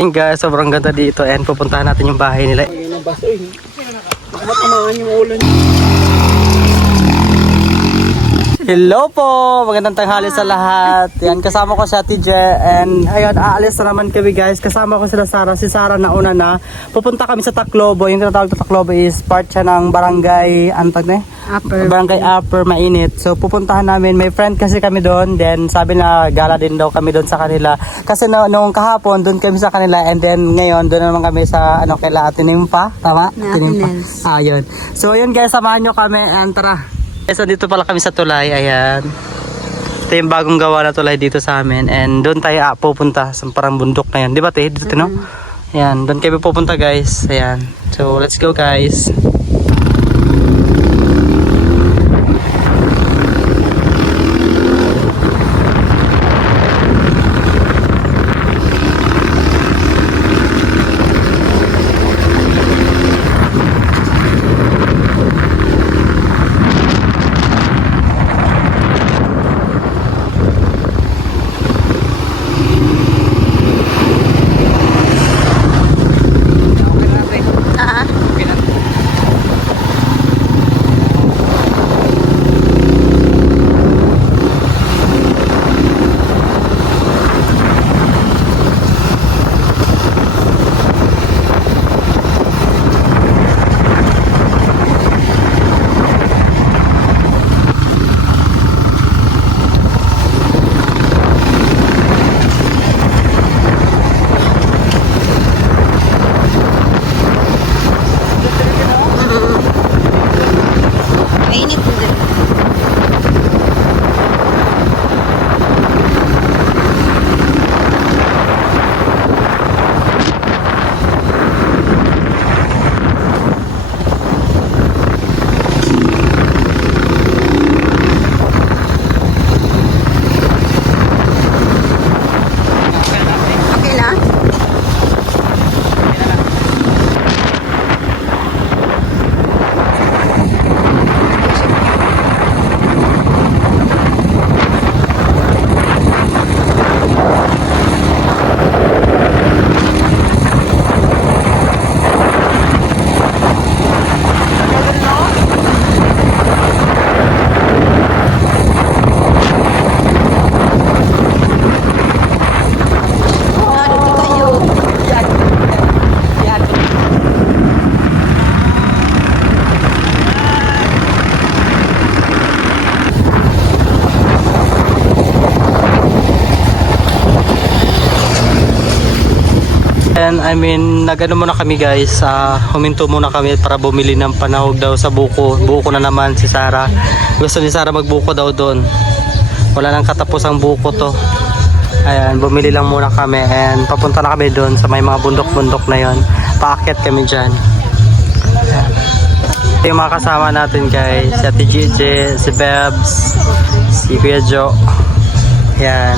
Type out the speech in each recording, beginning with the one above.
Ayun guys, sobrang ganda dito and pupuntahan natin yung bahay nila. Ayun ang baso eh. Nakatamaan yung ulan. Hello po! Magandang tanghali sa lahat. Yan, kasama ko si Ate Je. And ayun, aalis na naman kami guys. Kasama ko sila Sarah. Si Sarah nauna na. Pupunta kami sa Taclobo. Yung tinatawag na Taclobo is part siya ng barangay, antag na Upper. Barangay Upper Mainit. So pupuntahan namin. May friend kasi kami doon. Then sabi na gala din daw kami doon sa kanila. Kasi nung kahapon doon kami sa kanila. And then ngayon doon naman kami sa kaila Tinimpa. Tama? Tinimpa. Yun. So yun guys, samahan nyo kami. And tara. So dito pala kami sa tulay, ayan. Ito yung bagong gawa na tulay dito sa amin. And doon tayo pupunta sa parang bundok na yan. Di ba te? Dito no? Ayan, doon kami pupunta guys. Ayan. So let's go guys. Nagano muna kami guys, huminto muna kami para bumili ng panahog daw sa buko. Buko na naman si Sarah. Gusto ni Sarah magbuko daw doon. Wala nang katapos ang buko to. Ayan, bumili lang muna kami and papunta na kami doon sa may mga bundok-bundok na yon. Paakyat kami dyan. Ayan. Yung mga kasama natin guys, si Ate Gigi, si Bebs, si Kuya Jo. Ayan.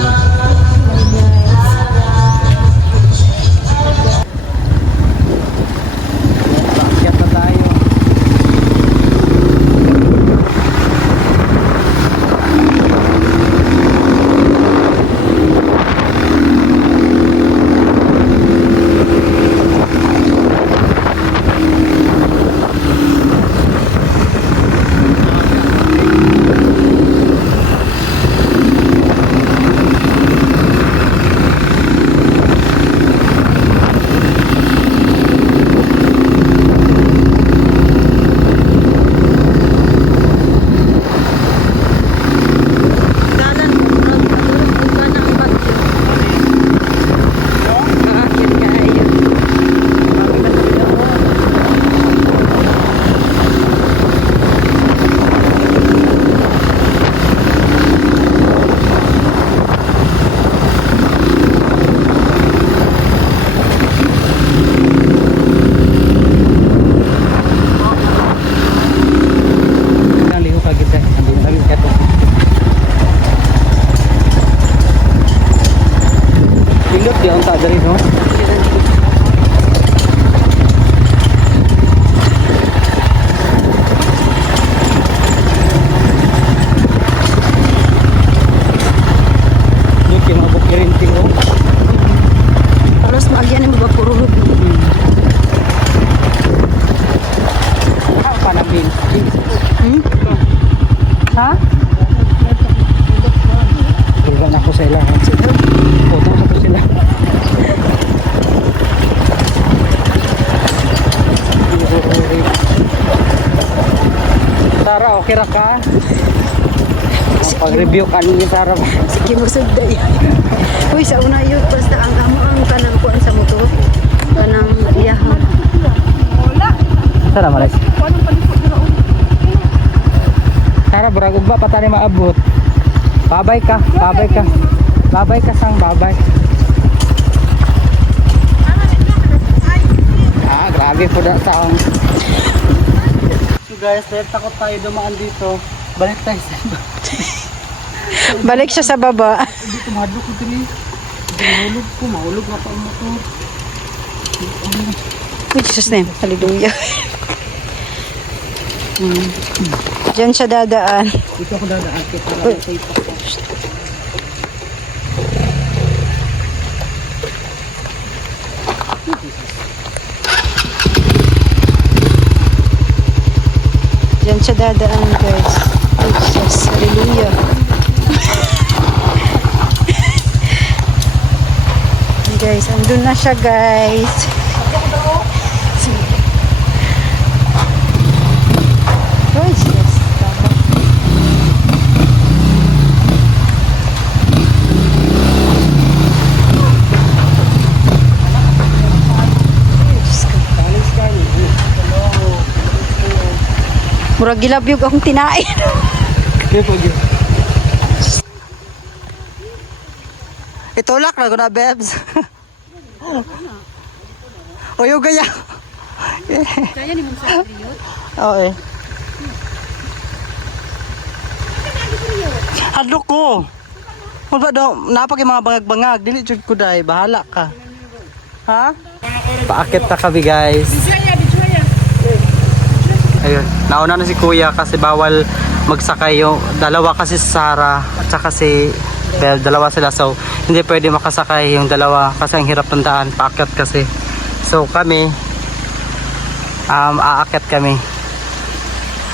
Sarah, okay ra ka? Pag-review ka ni Sarah ba? Sige mo sugday. Uy, sa una yun, basta ang amo ang kanang kuan sa motor. Kanang iyahan. Sarah, malas. Sarah, baragog ba? Patani maabot. Babay ka, babay ka. Babay ka sang babay. Grabe po na taong. So guys, dahil takot tayo dumaan dito. Balik tayo sa iba. Balik siya sa baba. Dito mahadlok ko dili. Mahulog ko, mahulog na pa ang motor. Uy, Jesus name. Hallelujah. Diyan siya dadaan. Dito ako dadaan kaya para safe ako. Diyan siya dadaan, guys. Ay, Jesus. Hallelujah. Guys, andun na siya, guys. Oh, Jesus. Murag gilabyog akong tinain. Itulak na ko na, Bebs. O yung gaya. Kaya ni mong sa Rio? Oo eh. Hadlok ko. Wala daw, napag yung mga bangag-bangag. Dili jud ko dai, bahala ka. Ha? Paakit na kami, guys. Ayun, nauna na si Kuya kasi bawal magsakay yung dalawa kasi si Sarah at saka si Bel, dalawa sila, so hindi pwede makasakay yung dalawa kasi ang hirap ng daan, paakyat kasi. So kami aakyat kami.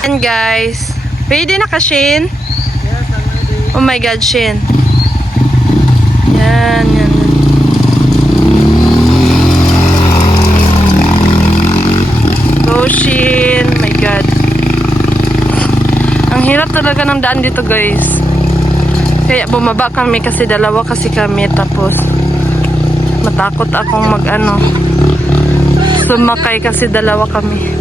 And guys, ready na ka, Shane? Oh my God, Shane. Yan, yan. Go, Shane. My God. Ang hirap talaga ng daan dito, guys. Kaya bumaba kami kasi dalawa kasi kami, tapos matakot akong sumakay kasi dalawa kami.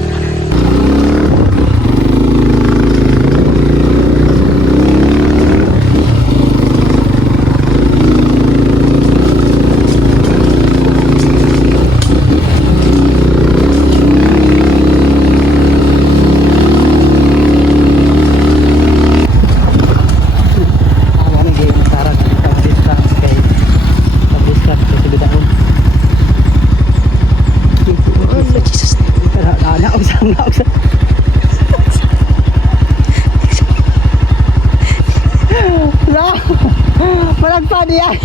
Malagpad yan.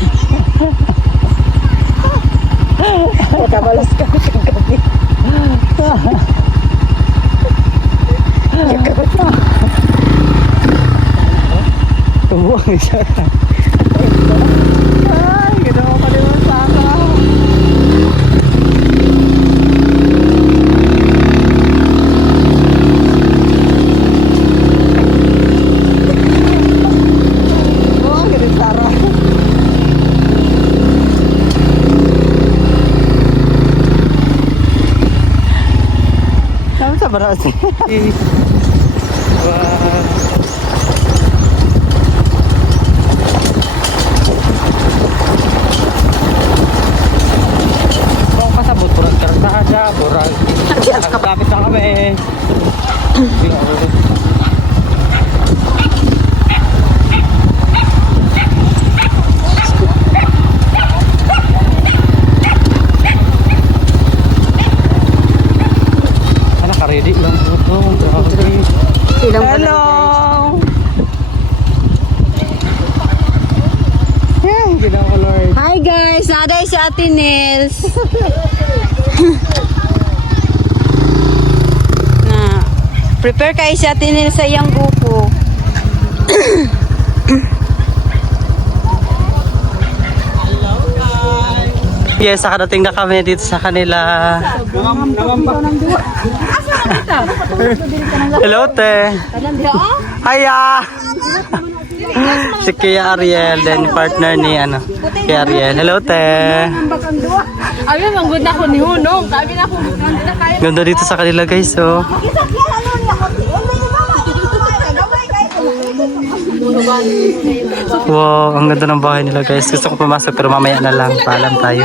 Kabalas ka sa gabi. Buwang siya. Ay, ginawa pa rin sa ako. Buwang, ganun Sarah. Saan sa baras? Kung kasabot, burang karsada, burang nakapit na kami. Naka-ready lang po ito. Ilang Hello! Hey, ginawa Lord. Hi guys, naday si Ate Nels. Na, prepare kayo si Ate Nels sa iyang buko. Yes, nakadating na kami dito sa kanila. Hello, te. Hiya! Si Kuya Ariel, then partner ni Kuya Ariel. Hello, te. Ayun, ang good na ko ni Hunong. Kami na ko, hindi na kaya. Ganda dito sa kanila, guys, oh. Wow, ang ganda ng bahay nila, guys. Gusto ko pumasok pero mamaya na lang. Paalam tayo.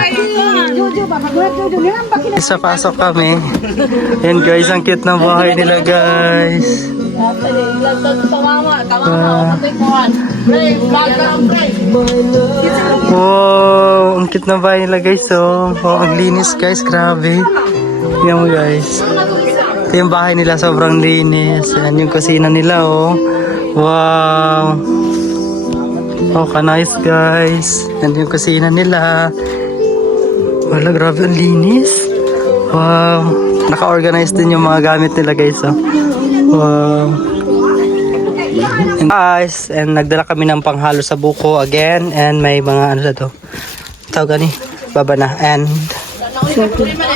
Isa pasok kami. Yan, guys, ang cute ng bahay nila, guys. Wow, ang cute ng bahay nila, guys, oh. Wow, ang linis, guys. Grabe. Tingnan mo, guys. Ito yung bahay nila, sobrang linis. Yan yung kusina nila, oh. Wow. Oh, nice, guys. Yan yung kusina nila. Wala, grabe, ang linis. Wow. Naka-organize din yung mga gamit nila, guys, oh. Wow. And guys, and nagdala kami ng panghalo sa buko again. And may mga ano sa to. Tawag ni baba na. And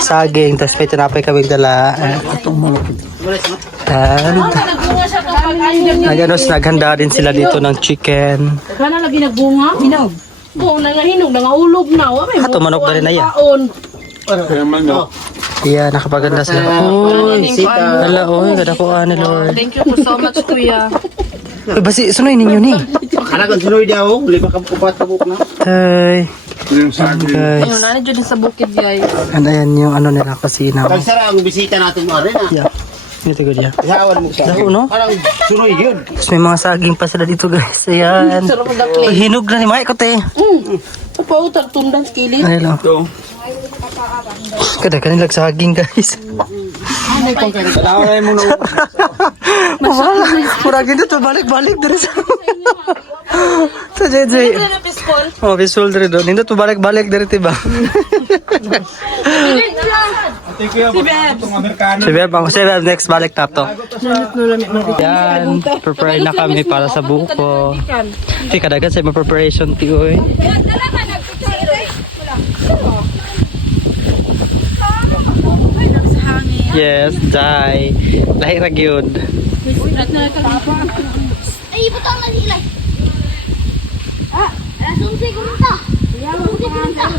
saging. Tapos may tinapay kami dala. And naghanda din sila dito ng chicken. Kana lagi nagbunga? Hinog. Oo, nangahinog, nangahulog na. Hato, manok na rin na yan. Yeah, nakapaganda sila. Uy, hala, uy, ganda ko ni Lord. Thank you so much, Kuya. Uy, basi, sunoy ninyo ni. Kanagan sunoy daw, lima ka kupat ka buk na. Hey. Guys. Ayun, nani dyan sa bukid, guys. And ayan yung ano nila kusina. Pagsara ang bisita natin mo rin ah. Yeah. Ito ko diya. Ihawan mo siya. Dako, no? Parang sunoy yun. Tapos may mga saging pa sila dito, guys. Ayan. Uy, hinog na ni Mike ko, te. Pautar tundan kilit. Ay lang. Kada kanilag saging, guys. Ano kung kaya nagkalawa mo na. Wala. Muragin dito, balik-balik dito sa... Sa JJ. Oh, pistol dito doon. Hindi to balik-balik dito, ba? Si Beb, ako si Beb, next balik na to. Yan, prepare na kami para sa buko. Kadagan sa mga preparation, tiyo eh. Yes, Jai. Lahi ra gyud. Ay, butang na sila. Sumsi kumita. Sumsi kumita.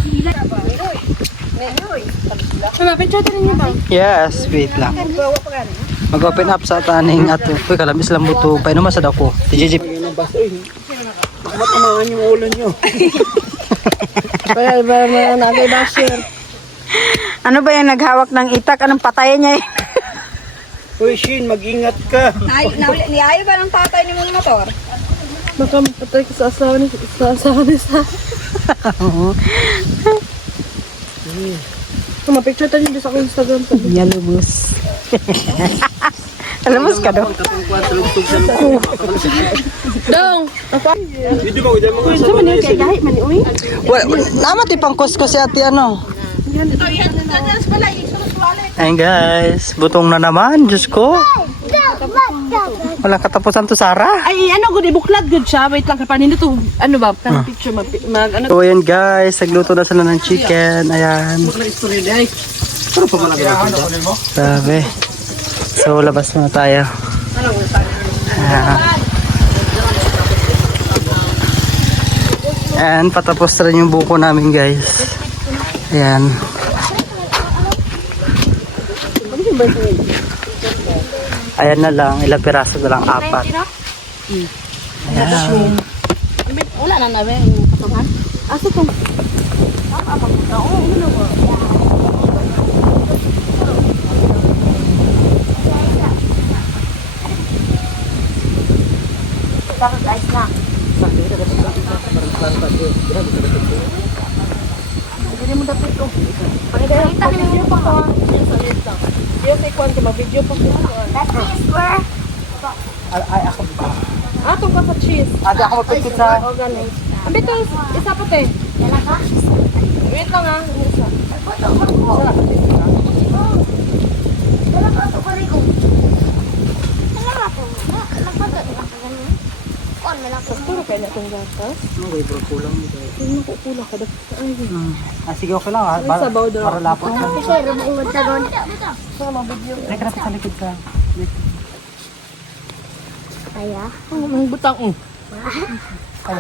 Yes, wait lang. Mag-open up sa taning ato. Uy, kalabis lang buto. Paano masad ako? TJJ. Matamaan yung ulo nyo. Ano ba yung naghawak ng itak? Anong patayan niya eh? Uy, Shin, mag-ingat ka. Niayo ba ng tatay ni mong motor? Baka mapatay ko sa asawa ni sa. Mapicture tayo dito sa akong Instagram. Yalubos. Alamos ka daw. Dong! Hindi ba, hindi mo kasi. Naman tipang kusko si ate ano. Ayun guys, butong na naman. Diyos ko. Walang katapusan to, Sarah. Ay, ano, good, ibuklad good siya. Wait lang, kapanin dito. Ano ba? Picture, ano? So ayan guys, nagluto na sila ng chicken. Ayan. Sabi. So labas muna tayo. And patapos na rin yung buko namin guys. Ayan. Ayan na lang, ilang piraso na lang, 4. Ayan. Wala na nabe yung patungan. Asa to? Guys na. Hindi mo dapat ito. Pakita ni video pa ko. Yes, ikuan ka, ma-video pa ko. That's square. Ay, ako ba? Atong ka sa cheese. Ada ako magpipit sa... O, ganun. Abi to, isa pa te. Wait lang ha. Isa. On, malapit. Puro kaya na. itong gatas. May bro kulang dito. Hindi ko pula ka dapat. Ay, Sige, okay lang ha. sabaw daw. Para lapot ka. Kasi rubong sa ron. sa mabigyo. Teka na sa likod ka. Kaya. May butang. Ay,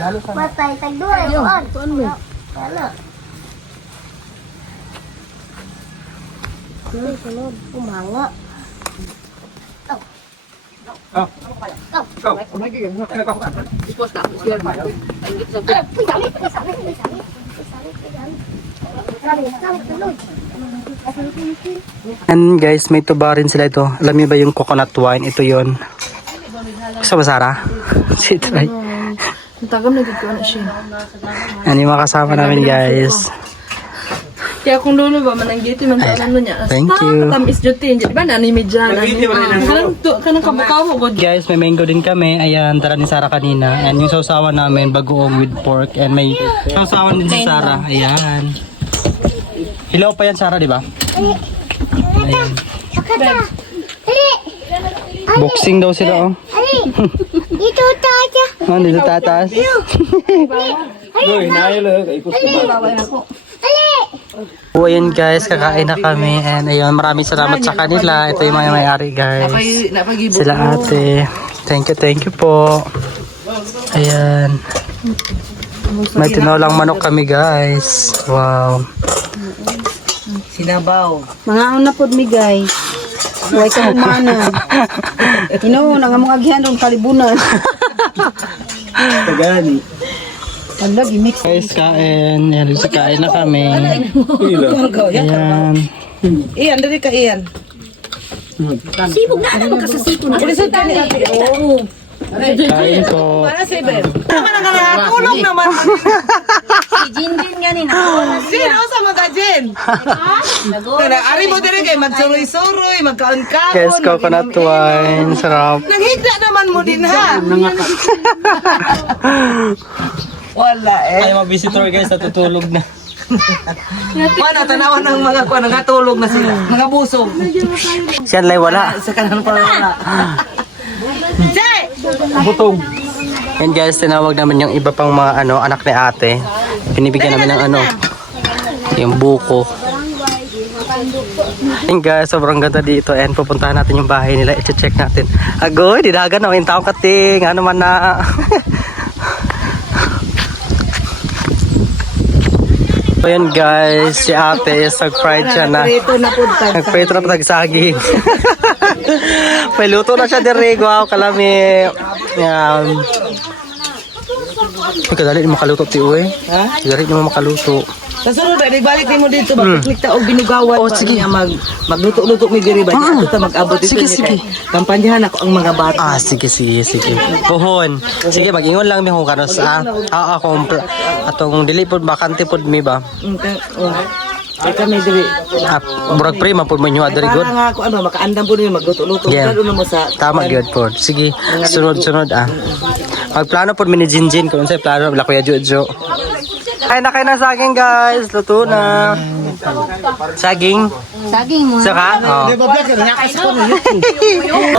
halos na. Patay, tagduwa. Yun. Tuan mo. Wala. Sunod. Umanga. And guys, may tuba rin sila ito. Alam niyo ba yung coconut wine? Ito yon. Gusto ba, Sarah? Si try. Ang tagam na dito na siya. Yan yung mga kasama namin, guys. Kaya kung lolo ba, mananggiti man sa ano niya. Thank you. Tamis jutin. Di ba, nanay medya. Kanang kabukaw mo. Guys, may mango din kami. Ayan, tara ni Sarah kanina. And yung sausawan namin, bagoong with pork. And may sausawan din si Sarah. Ayan. Hilaw pa yan, Sarah, di ba? Ayan. Boxing daw sila, oh. Dito tayo. Oh, dito tataas. So, ayun guys, kakain na kami. And ayun, maraming salamat sa kanila. Ito yung mga may-ari, guys. Sila ate. Thank you po. Ayan. May tinolang manok kami, guys. Wow. Mga una pod mi guys. Huwag ka humana. Nga mga agyan ng kalibunan. Tagani. Paglag, i-mix. Guys, kain. Ayan, kain na kami. Ayan. Iyan, dali ka iyan. Sibog na alam ka sa sito na. Kain ko. Para si Ben. Tama na nga, tulong naman. Si Jinjin nga ni nakawala Sino sa mga Jen? Tara, ari mo dali kay magsuroy-suroy, magkaon-kaon. Guys, coconut wine. Sarap. Nanghigda naman mo din ha. Wala eh. Ay, mga visitor guys, natutulog na. Wala, tanawan ng mga kuwan, natulog na sila. Mga busog. Siyan lay wala. Sa kanan pa wala. Butong. And guys, tinawag namin yung iba pang mga anak ni ate. Pinibigyan namin ng yung buko. And guys, sobrang ganda dito. And pupuntahan natin yung bahay nila. I-check natin. Agoy, didagan na. Yung taong kating. Ano man na. So yun guys, si ate is nag-fried siya na. Nag-fried na patagsaging. May luto na siya dirego. Wow, kalami. Yan. Kadali mo makaluto ti uwe. Ha? Kadali mo makaluto. Kasunod na, balik mo dito, mag-piknik ta og binugawan. Oh, sige. Magluto-luto mi diri ba? Ito mag-abot dito. Sige. Kampanyahan ako ang mga bata. Sige. Puhon. Sige, mag-ingon lang mi kung kanos. Atong dili pod bakante pod mi ba? Ay kami diri. Murag pre man pod mo nyo adiri good. Para nga ako makaandam po din magluto-luto. Yeah. Lalo na mo sa Tama gyud pod. Sige, sunod Magplano pod mi ni Jinjin kung unsay plano la Kuya Jojo. Kain na saging guys. Luto na. Saging. Saging mo. Saka? Oh. So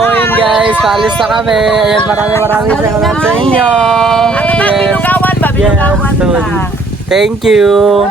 yun guys, paalis na kami. Ayan, maraming salamat sa inyo. Yes. Yes, soon. Thank you.